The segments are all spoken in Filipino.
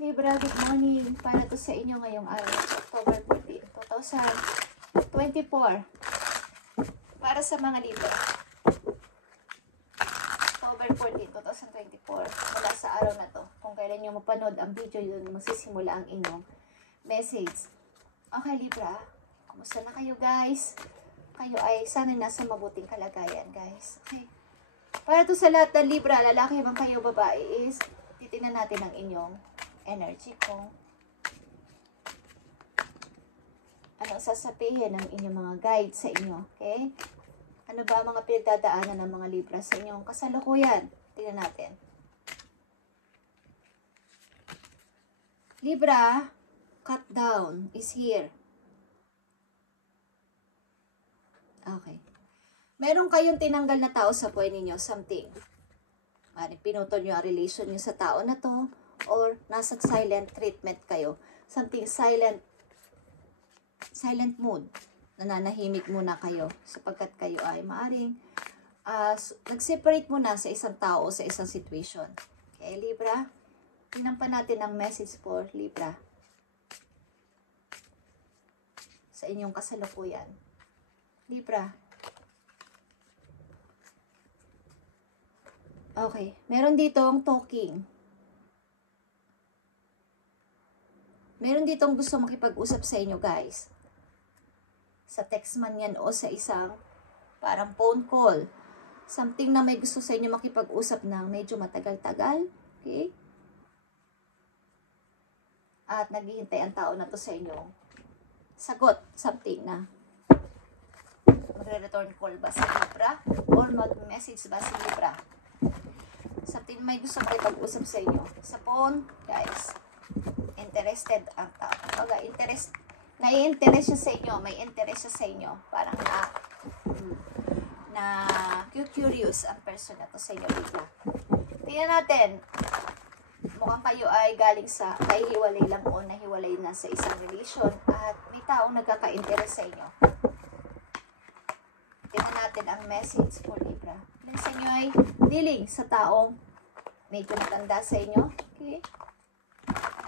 Libra, good morning. Para to sa inyo ngayong araw, October 14, 2024. Para sa mga Libra. October 14, 2024. Mula sa araw na to. Kung kailan nyo mapanood ang video, yun magsisimula ang inyong message. Okay, Libra. Kumusta na kayo, guys? Kayo ay sana nasa mabuting kalagayan, guys. Okay. Para to sa lahat ng Libra, lalaki man kayo, babae, is titingnan natin ang inyong energy ko. Ano sasabihin ng inyong mga guide sa inyo, okay? Ano ba ang mga pinagdadaanan ng mga Libra sa inyong kasalukuyan? Tingnan natin. Libra, cut down is here. Okay. Meron kayong tinanggal na tao sa buhay ninyo, something. Pinutol nyo ang relation nyo sa tao na to, or nasa silent treatment kayo. Something silent mood. Nananahimik muna kayo sapagkat kayo ay maaring nag-separate muna sa isang tao o sa isang situation. Okay, Libra? Tingnan pa natin ang message for Libra sa inyong kasalukuyan. Libra. Okay, meron ditong talking. Meron ditong gusto makipag-usap sa inyo, guys. Sa text man yan o sa isang parang phone call. Something na may gusto sa inyo makipag-usap ng medyo matagal-tagal. Okay? At naghihintay ang tao na to sa inyo. Sagot, something na. Magre-return call ba si Libra? Or mag-message ba si Libra? Something may gusto makipag-usap sa inyo. Sa phone, guys. Interested ang tao. Nai-interest siya sa inyo. May interest siya sa inyo. Parang curious ang person na to sa inyo. Tingnan natin. Mukhang kayo ay galing sa kahiwalay lang o nahiwalay na sa isang relation at may taong nagkaka-interest sa inyo. Tingnan natin ang message for Libra. Ilan sa inyo ay dealing sa taong medyo matanda sa inyo. Okay?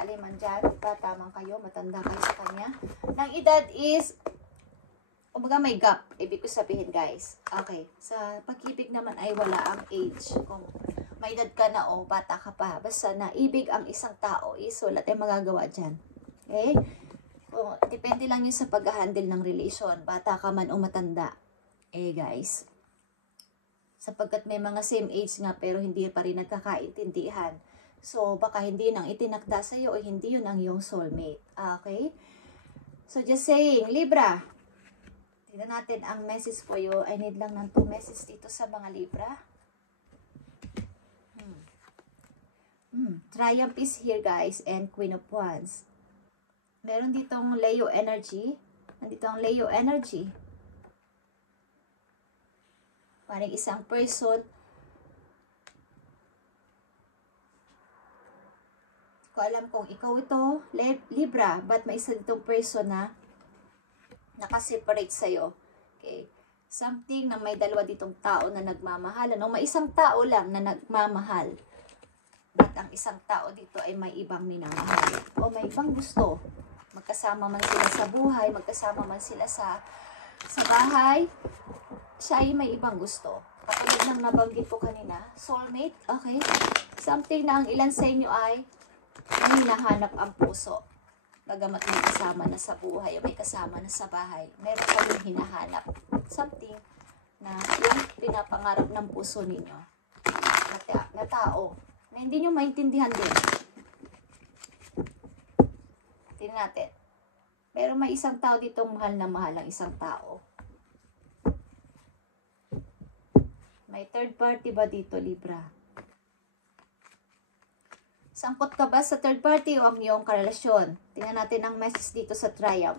Aliman dyan, tamang kayo, matanda kayo sa kanya. Nang edad is, umaga may gap, ibig ko sabihin, guys. Okay, sa pag-ibig naman ay wala ang age. Kung may edad ka na o bata ka pa, basta naibig ang isang tao is wala tayong magagawa dyan. Okay? Kung, depende lang yun sa pag-handle ng relation, bata ka man o matanda. Guys, sapagkat may mga same age nga pero hindi pa rin nagkakaintindihan. So, baka hindi nang itinakda sa'yo o hindi yun ang iyong soulmate. Okay? So, just saying, Libra, tignan natin ang message for you. I need lang ng 2 messages dito sa mga Libra. Triumph is here, guys, and Queen of Wands. Meron ditong Leo energy. Nandito ang Leo energy. Parang isang person. Ko alam kung ikaw ito, Libra, but may isa ditong person na nakaseparate sa'yo. Okay? Something na may dalawa ditong tao na nagmamahal. Ano? May isang tao lang na nagmamahal. But ang isang tao dito ay may ibang minamahal. O may ibang gusto. Magkasama man sila sa buhay, magkasama man sila sa bahay, siya ay may ibang gusto. Katulad ng nabanggit ko kanina, soulmate, okay? Something na ang ilan sa inyo ay hinahanap ang puso. Bagamat may kasama na sa buhay o may kasama na sa bahay, meron kayong hinahanap. Something na yung pinapangarap ng puso ninyo. Na tao. Na hindi nyo maintindihan din. Tingnan natin. Pero may isang tao ditong mahal na mahal ang isang tao. May third party ba dito, Libra? Sangkot ka ba sa third party o ang iyong karelasyon? Tingnan natin ang message dito sa Triumph.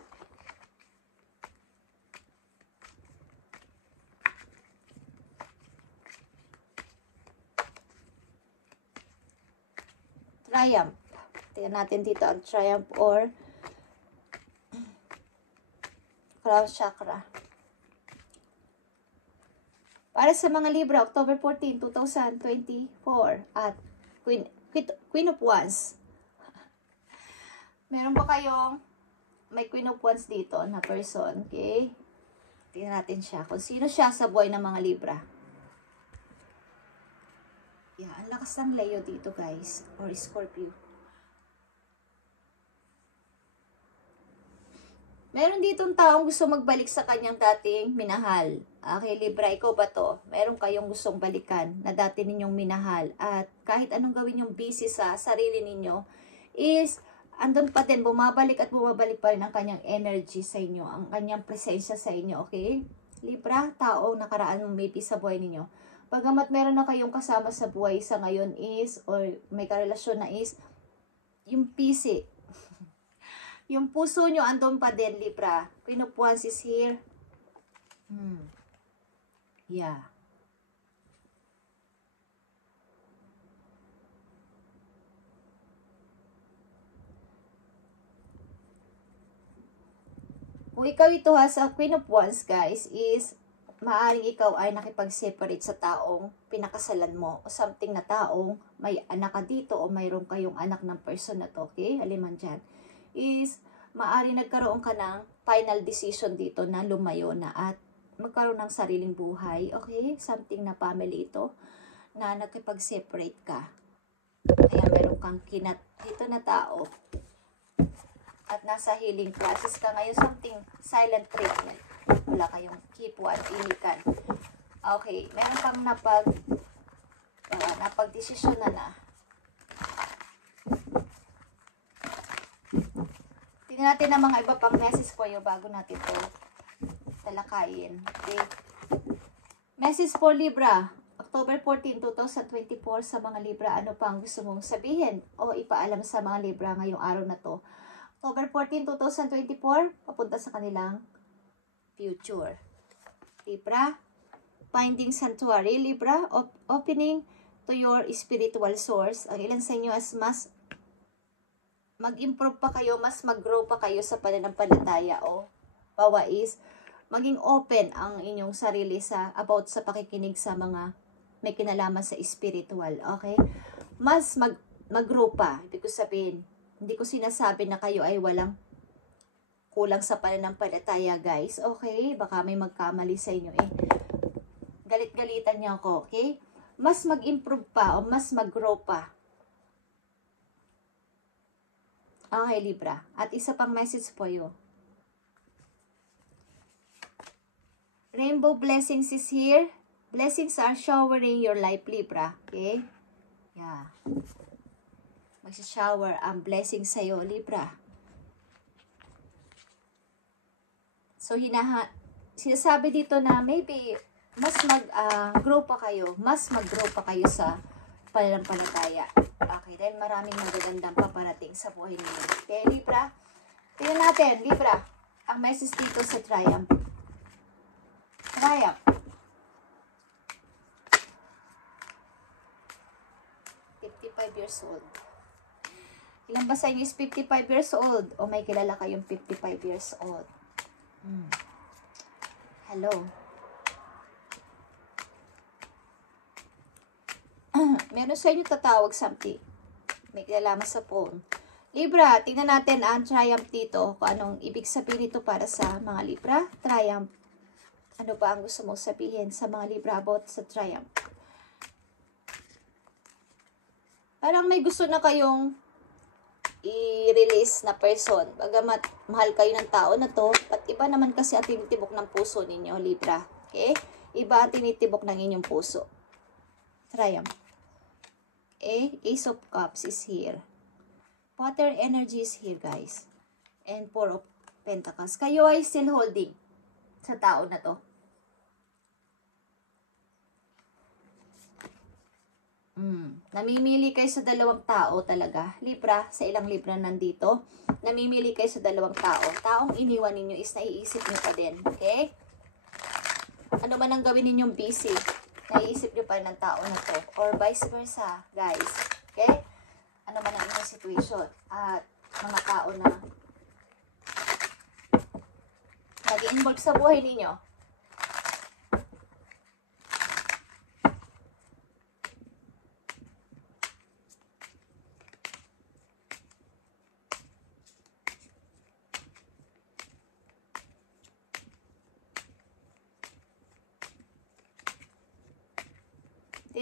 Triumph. Tingnan natin dito ang Triumph or Crown Chakra. Para sa mga Libra, October 14, 2024 at Queen of Wands. Meron ba kayong may Queen of Wands dito na person? Okay? Tingnan natin siya. Kung sino siya sa buhay ng mga Libra. Yeah, ang lakas ng Leo dito, guys. Or Scorpio. Meron ditong taong gusto magbalik sa kanyang dating minahal. Okay, Libra, ikaw ba to? Meron kayong gustong balikan na dati ninyong minahal. At kahit anong gawin yung busy sa sarili ninyo, is andun pa din, bumabalik at bumabalik pa rin ang kanyang energy sa inyo, ang kanyang presensya sa inyo, okay? Libra, taong nakaraan mong maybe sa buhay ninyo. Pagamat meron na kayong kasama sa buhay sa ngayon is, or may karelasyon na is, yung busy. Yung puso nyo andun pa din, Libra. Queen of Wands is here. Yeah. Kung ikaw ito ha, sa Queen of Wands, guys, is maaring ikaw ay nakipag-separate sa taong pinakasalan mo o something na taong may anak ka dito o mayroon kayong anak ng person na to, okay? Aliman dyan. Is maaari nagkaroon ka ng final decision dito na lumayo na at magkaroon ng sariling buhay, okay? Something na family ito na nakipag-separate ka. Kaya meron kang kinat dito na tao at nasa healing process ka ngayon, something silent treatment. Wala kayong kipuan, inikan. Okay, meron kang napag-desisyon na. Tingnan natin ang mga iba pang message for you bago natin ito talakayin. Okay. Message for Libra. October 14, 2024 sa mga Libra. Ano pang gusto mong sabihin o ipaalam sa mga Libra ngayong araw na to? October 14, 2024, papunta sa kanilang future. Libra, finding sanctuary. Libra, opening to your spiritual source. Ang ilan sa inyo as mas mag-improve pa kayo, mas mag-grow pa kayo sa pananampalataya o bawa is maging open ang inyong sarili about sa pakikinig sa mga may kinalaman sa spiritual, okay? Mas mag-grow pa. Ibig ko sabihin, hindi ko sinasabi na kayo ay walang kulang sa pananampalataya, guys, okay? Baka may magkamali sa inyo eh. Galit-galitan niyo ako, okay? Mas mag-improve pa o mas mag-grow pa. Okay, Libra. At isa pang message po you. Rainbow blessings is here. Blessings are showering your life, Libra. Okay? Yeah. Magsha-shower ang blessings sa'yo, Libra. So, sinasabi dito na maybe mas mag-grow pa kayo. Mas mag-grow pa kayo sa pananampalataya. Okay, dahil maraming magagandang paparating sa buhay ninyo. Okay, Libra? Tingnan natin, Libra, ang message dito sa Triumph. Triumph. 55 years old. Ilan ba sa inyo is 55 years old? O may kilala kayong 55 years old? Hello. Meron sa inyo tatawag something. May kilalaman sa phone. Libra, tingnan natin ang Triumph dito. Kung anong ibig sabihin ito para sa mga Libra. Triumph. Ano ba ang gusto mong sabihin sa mga Libra about sa Triumph? Parang may gusto na kayong i-release na person. Bagamat mahal kayo ng tao na to, at iba naman kasi ang tinitibok ng puso ninyo, Libra. Okay? Iba ang tinitibok ng inyong puso. Triumph. Ace of Cups is here. Water energy is here, guys. And Four of Pentacles. Kayo ay still holding sa tao na to. Namimili kayo sa dalawang tao talaga. Libra, sa ilang Libra nandito. Namimili kayo sa dalawang tao. Taong iniwan ninyo is naiisip nyo pa din. Okay? Ano man ang gawin ninyong busy, naiisip nyo pa ng tao na to. Or vice versa, guys. Okay? Ano man ang inyong situation. At mga tao na nag-involve sa buhay ninyo.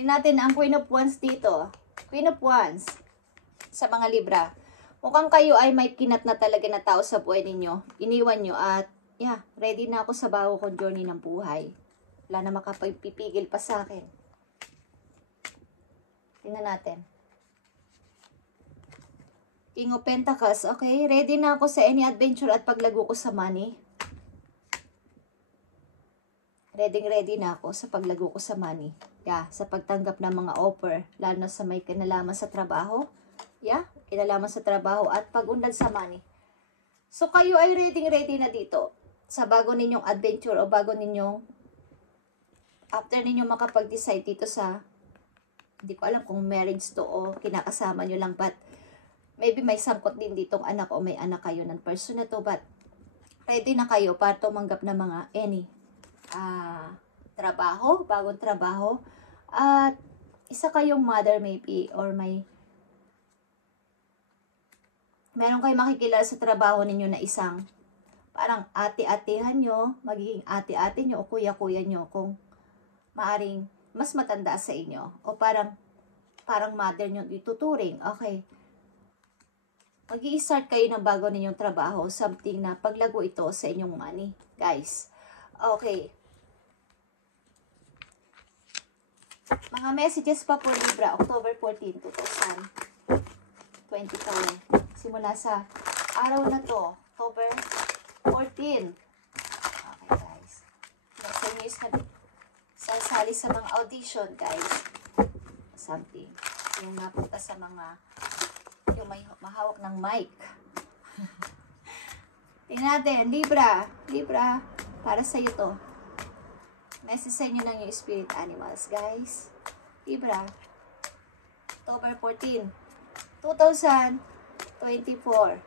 Tingnan natin ang Queen of Wands dito. Queen of Wands sa mga Libra. Mukhang kayo ay may kinat na talaga na tao sa buhay ninyo. Iniwan nyo at yeah, ready na ako sa bago kong journey ng buhay. Wala na makapipigil pa sa akin. Tingnan natin. King of Pentacles. Okay, ready na ako sa any adventure at paglago ko sa money. Ready na ako sa paglago ko sa money. Yeah, sa pagtanggap ng mga offer. Lalo na sa may kinalaman sa trabaho. Yeah, kinalaman sa trabaho at pag-unlad sa money. So, kayo ay ready na dito sa bago ninyong adventure o bago ninyong after ninyong makapag-decide dito sa hindi ko alam kung marriage to o kinakasama nyo lang but maybe may sangkot din ditong anak o may anak kayo ng person na to but ready na kayo para tumanggap ng mga any trabaho, bagong trabaho at isa kayong mother maybe or meron kayong makikilala sa trabaho ninyo na isang parang ate-atehan nyo, magiging ate-ate nyo o kuya-kuya nyo kung maaring mas matanda sa inyo o parang mother nyo ituturing. Okay. Mag-i-start kayo ng bago ninyong trabaho, something na paglago ito sa inyong money, guys. Okay. Mga messages pa po Libra, October 14, 2025. Simula sa araw na to, October 14. Okay, guys. Nasa news na sasali sa mga audition, guys. Something. Yung napunta sa mga yung may mahawak ng mic. Tingnan natin, Libra. Libra, para sa iyo to. Message sa inyo ng yung spirit animals, guys. Libra, October 14, 2024.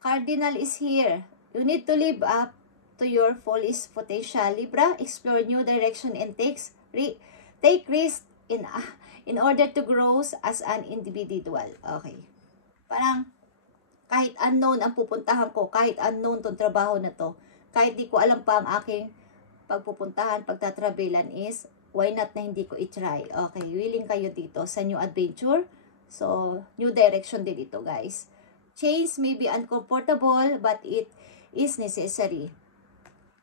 Cardinal is here. You need to live up to your fullest potential. Libra, explore new direction and take risk in order to grow as an individual. Okay. Parang kahit unknown ang pupuntahan ko, kahit unknown tong trabaho na to, kahit di ko alam pa ang aking pagpupuntahan, pagtatravelan is, why not na hindi ko i-try? Okay, willing kayo dito sa new adventure. So, new direction din dito, guys. Change may be uncomfortable, but it is necessary.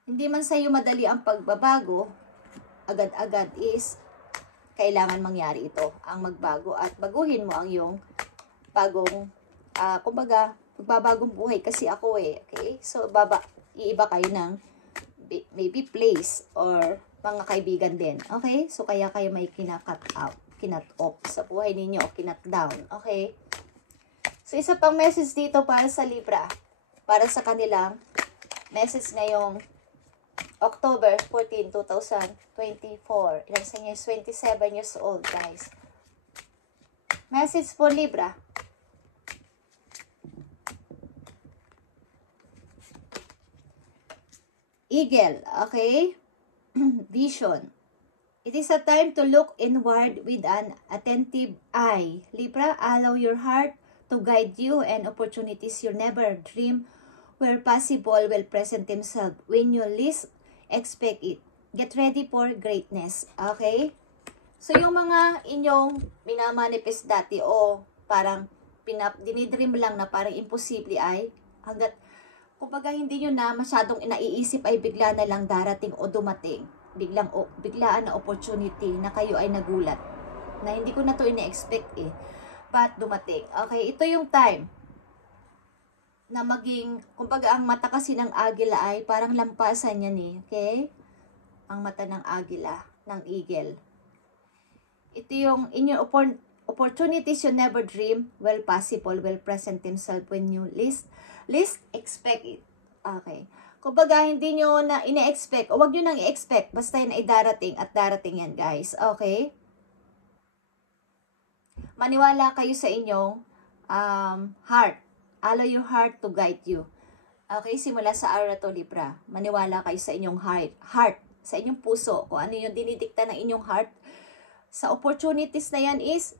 Hindi man sa'yo madali ang pagbabago, agad-agad is, kailangan mangyari ito, ang magbago at baguhin mo ang iyong bagong, kumbaga, magbabagong buhay kasi ako okay? So, iiba kayo ng maybe place or mga kaibigan din, okay? So, kaya kayo may kinat off sa buhay ninyo, kinat down, okay? So, isa pang message dito para sa Libra, para sa kanilang message ngayong October 14, 2024. Ilang sa inyo is 27 years old, guys. Message for Libra. Eagle, okay? Vision. It is a time to look inward with an attentive eye. Libra, allow your heart to guide you and opportunities you never dream where possible will present themselves when you least expect it. Get ready for greatness, okay? So, yung mga inyong minamanifest dati o parang dinidream lang na parang imposible ay hanggat kumbaga hindi nyo na masyadong naiisip ay bigla na lang darating o dumating. Biglaan na opportunity na kayo ay nagulat. Na hindi ko na to ina-expect But dumating. Okay, ito yung time na maging, kumbaga ang mata kasi ng agila ay parang lampasan yan Okay? Ang mata ng agila, ng eagle. Ito yung in your opportunities you never dream, well possible, will present themselves when you least expect it. Okay. Kumbaga, hindi nyo na ina-expect, o wag nyo nang i-expect, basta yun ay darating at darating yan, guys. Okay? Maniwala kayo sa inyong heart. Allow your heart to guide you. Okay? Simula sa araw na to, Libra. Maniwala kayo sa inyong heart, sa inyong puso, kung ano yung dinidikta ng inyong heart. Sa opportunities na yan is,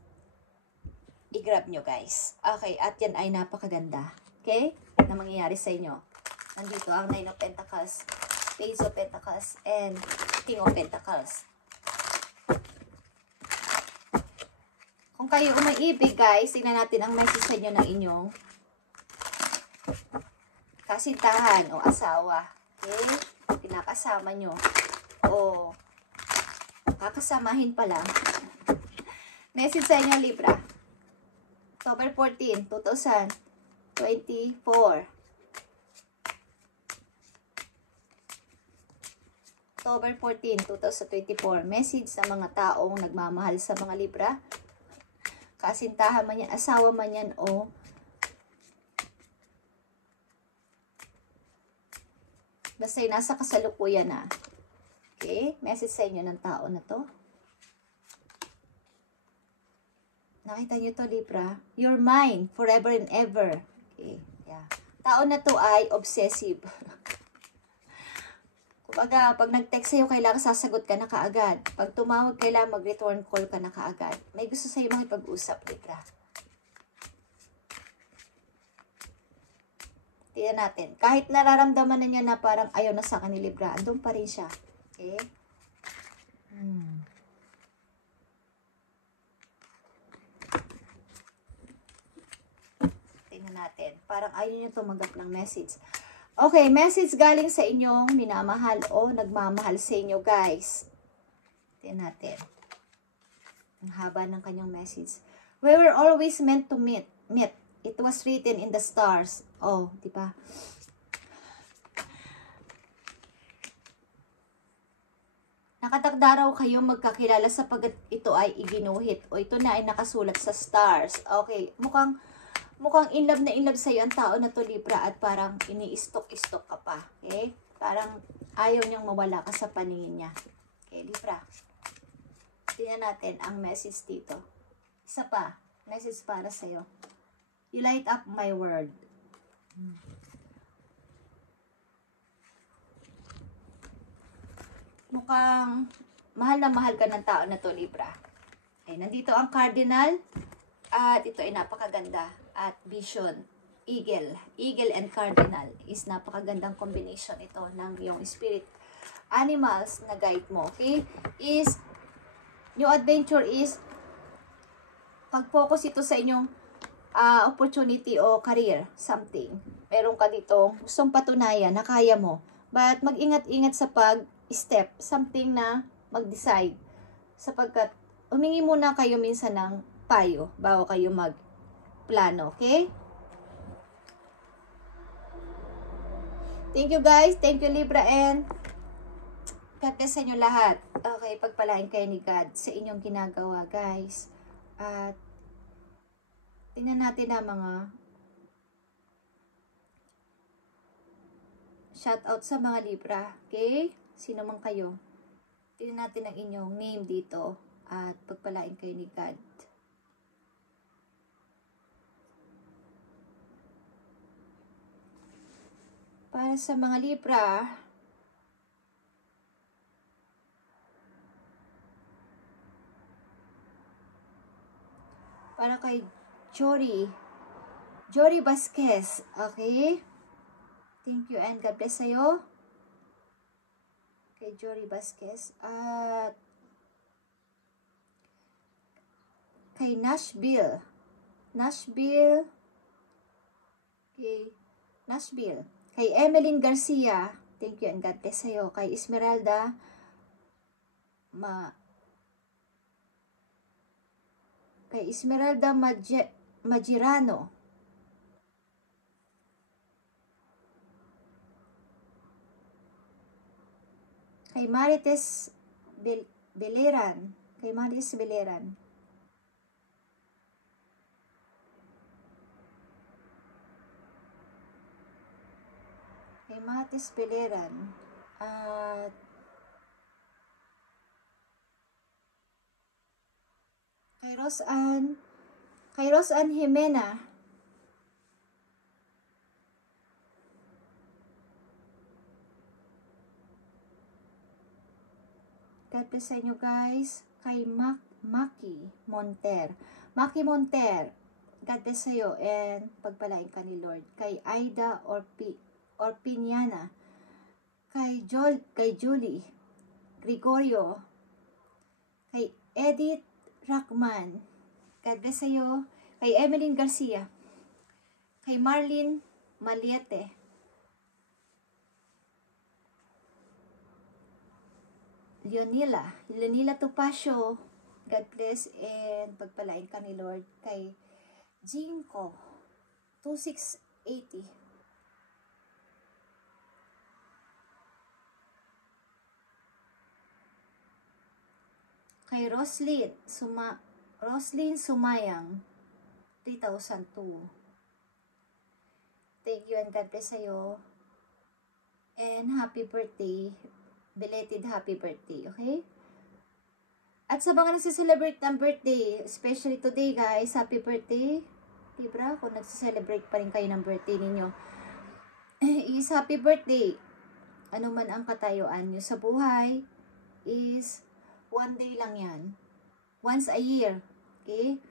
i-grab nyo, guys. Okay? At yan ay napakaganda. Okay? Na mangyayari sa inyo. Nandito ang Nine of Pentacles. Page of Pentacles, and King of Pentacles. Kung kayo umaibig, guys, tingnan natin ang message sa inyo ng inyong kasintahan o asawa. Okay? Pinakasama nyo. O kakasamahin pa lang. Message sa inyo, Libra. October 14, 2024. October 14, 2024. Message sa mga taong nagmamahal sa mga Libra. Kasintahan man yan, asawa man yan, o basta yung nasa kasalukuyan na. Okay? Message sa inyo ng tao na to. Nakita nyo to, Libra? You're mine, forever and ever. Okay, yeah. Tao na to ay obsessive. Kumbaga, pag nag-text sa'yo, kailangan sasagot ka na kaagad. Pag tumawag, kailangan mag-return call ka na kaagad. May gusto sa'yo makipag-usap, Libra. Tingnan natin. Kahit nararamdaman na niya na parang ayaw na sa akin ni Libra, andun pa rin siya. Okay? Tingnan natin. Parang ayaw niyo tumanggap ng message. Okay, message galing sa inyong minamahal o nagmamahal sa inyo, guys. Tingnan natin. Ang haba ng kanyang message. We were always meant to meet. It was written in the stars. Oh, di ba? Nakatakda raw kayong magkakilala sapagkat ito ay iginuhit o ito na ay nakasulat sa stars. Okay, mukhang in love na in love sa'yo ang tao na to, Libra, at parang ini-stalk-stalk ka pa. Okay? Parang ayaw niyang mawala ka sa paningin niya. Okay, Libra. Tingnan natin ang message dito. Isa pa, message para sa'yo. You light up my world. Mukhang mahal na mahal ka ng tao na to, Libra. Okay, nandito ang Cardinal. At ito ay napakaganda. At Vision, Eagle and Cardinal is napakagandang combination ito ng yung spirit animals na guide mo. Okay? New adventure is pag-focus ito sa inyong opportunity o career, something. Meron ka dito gustong patunayan na kaya mo. But mag-ingat-ingat sa pag-step, something na mag-decide. Sapagkat humingi muna kayo minsan ng payo bago kayo plano, okay? Thank you, guys. Thank you, Libra, and God bless sa inyo lahat. Okay, pagpalain kayo ni God sa inyong ginagawa, guys. At tingnan natin na mga shout out sa mga Libra, okay? Sino man kayo. Tingnan natin ang inyong name dito at pagpalain kayo ni God. Para sa mga Libra, para kay Jory Vasquez, okay? Thank you and God bless sa'yo. Kay Jory Vasquez. At kay Nashville. Okay, Nashville. Kay Emeline Garcia, thank you and God bless sa'yo. Kay Esmeralda Magirano. Kay Marites Beleran. Kay Marites Beleran. Kay Marites Beleran. At kay Roseanne Jimena. God bless sa inyo, guys. Kay Maki Monter. God bless sa'yo and pagpalain ka ni Lord. Kay Aida Orpiñana. kay Julie Gregorio, kay Edith Rackman, God bless sa'yo, kay Emeline Garcia, kay Marlene Maliete, Leonila Topacio, God bless and pagpalain ka ni Lord, kay Jinko 2680, kay Roslyn Sumayang 3002. Thank you and God bless sa'yo. And happy birthday. Belated happy birthday, okay? At sa mga nagsiselebrate ng birthday, especially today guys, happy birthday. Libra, kung nagsiselebrate pa rin kayo ng birthday ninyo, is happy birthday. Ano man ang katayuan nyo sa buhay, is one day lang yan. Once a year. Okay?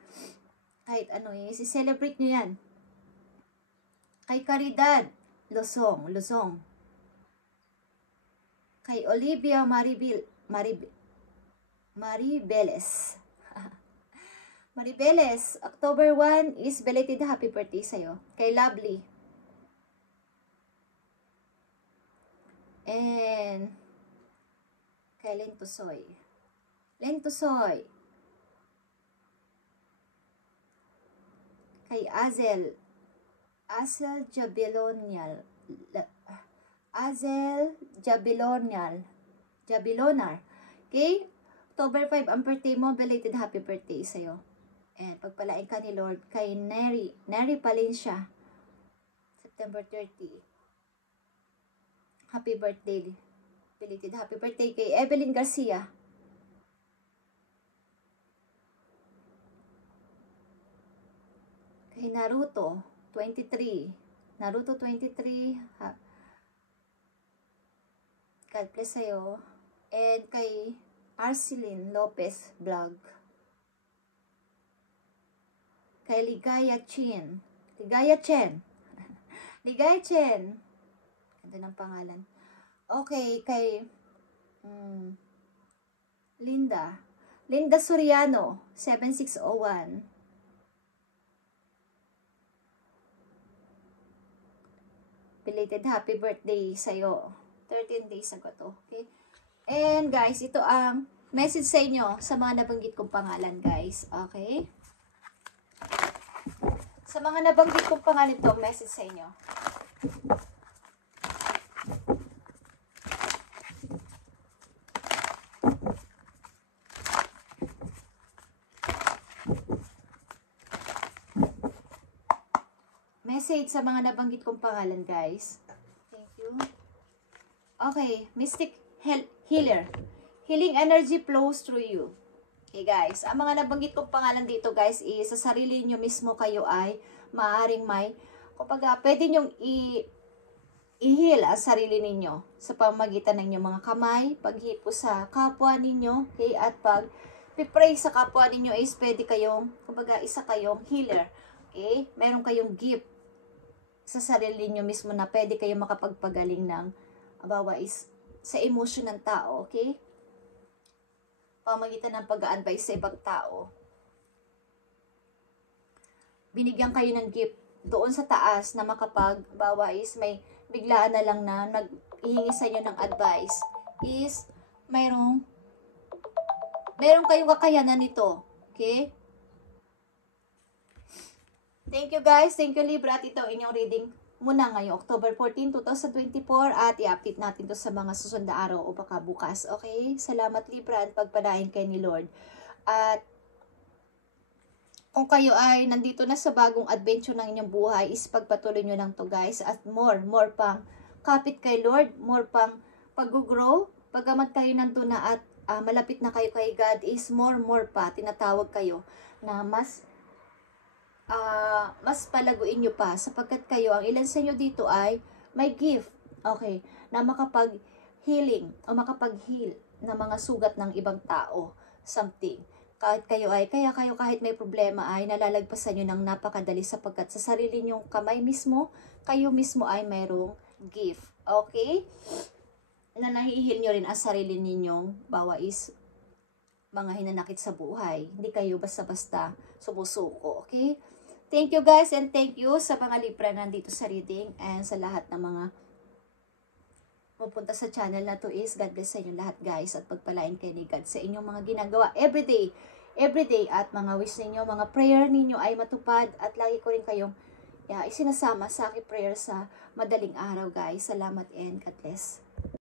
Kahit ano is, i-celebrate nyo yan. Kay Caridad Luzong. Kay Olivia Maribeles, October 1 is belated happy birthday sa'yo. Kay Lovely. And kay Lentosoy. Kay Azel Jabilonar. Okay? October 5 ang birthday mo, belated happy birthday sa'yo. And pagpalain ka ni Lord kay Neri Palencia, September 30. Happy birthday. Belated happy birthday kay Evelyn Garcia. Kay Naruto 23. God bless sa'yo. And kay Arceline Lopez Vlog. Kay Ligaya Chen. Ganda ng pangalan. Okay, kay Linda Soriano, 7601. Belated happy birthday sa'yo. 13 days ago to. Okay? And guys, ito ang message sa inyo sa mga nabanggit kong pangalan, guys. Okay? Sa mga nabanggit kong pangalan ito, message sa inyo. Message sa mga nabanggit kong pangalan, guys. Thank you. Okay, Mystic Healer. Healing energy flows through you. Okay, guys. Ang mga nabanggit kong pangalan dito, guys, is sa sarili nyo mismo kayo ay maaaring may, kapag pwede nyong i-heal ang sarili ninyo sa pamagitan ng inyong mga kamay, paghipo sa kapwa ninyo, okay, at pag-pray sa kapwa ninyo is pwede kayong, kumbaga, isa kayong healer. Okay? Meron kayong gift sa sarili nyo mismo na pwede kayong makapagpagaling ng abawa is sa emotion ng tao, okay? Pamagitan ng pag-a-advise sa ibang tao. Binigyan kayo ng gift doon sa taas na makapag-abawa is may biglaan na lang na nag-ihingi sa inyo ng advice is mayroong kayong kakayanan nito, okay? Thank you guys. Thank you Libra. At ito inyong reading muna ngayong October 14, 2024 at i-update natin to sa mga susunod na araw o baka bukas. Okay? Salamat Libra at pagpalain kay ni Lord. At kung kayo ay nandito na sa bagong adventure ng inyong buhay is pagpatuloy nyo lang to guys at more pang kapit kay Lord, more pang pag-grow. Pagamat kayo nandun na at malapit na kayo kay God is more pa tinatawag kayo na mas palaguin nyo pa sapagkat kayo, ang ilan sa inyo dito ay may gift, okay, na makapag-healing o makapag-heal na mga sugat ng ibang tao, something. Kahit kayo kahit may problema ay nalalagpasan nyo ng napakadali sapagkat sa sarili nyong kamay mismo, kayo mismo ay mayroong gift, okay? na nahihil nyo rin ang sarili ninyong bawa is mga hinanakit sa buhay. Hindi kayo basta-basta sumusuko, okay? Thank you guys, and thank you sa mga Libra nandito sa reading and sa lahat ng mga pupunta sa channel na to is God bless sa inyo lahat guys at pagpalain kayo ni God sa inyong mga ginagawa everyday at mga wish ninyo, mga prayer ninyo ay matupad at lagi ko rin kayong isinasama sa aking prayer sa madaling araw guys. Salamat and God bless.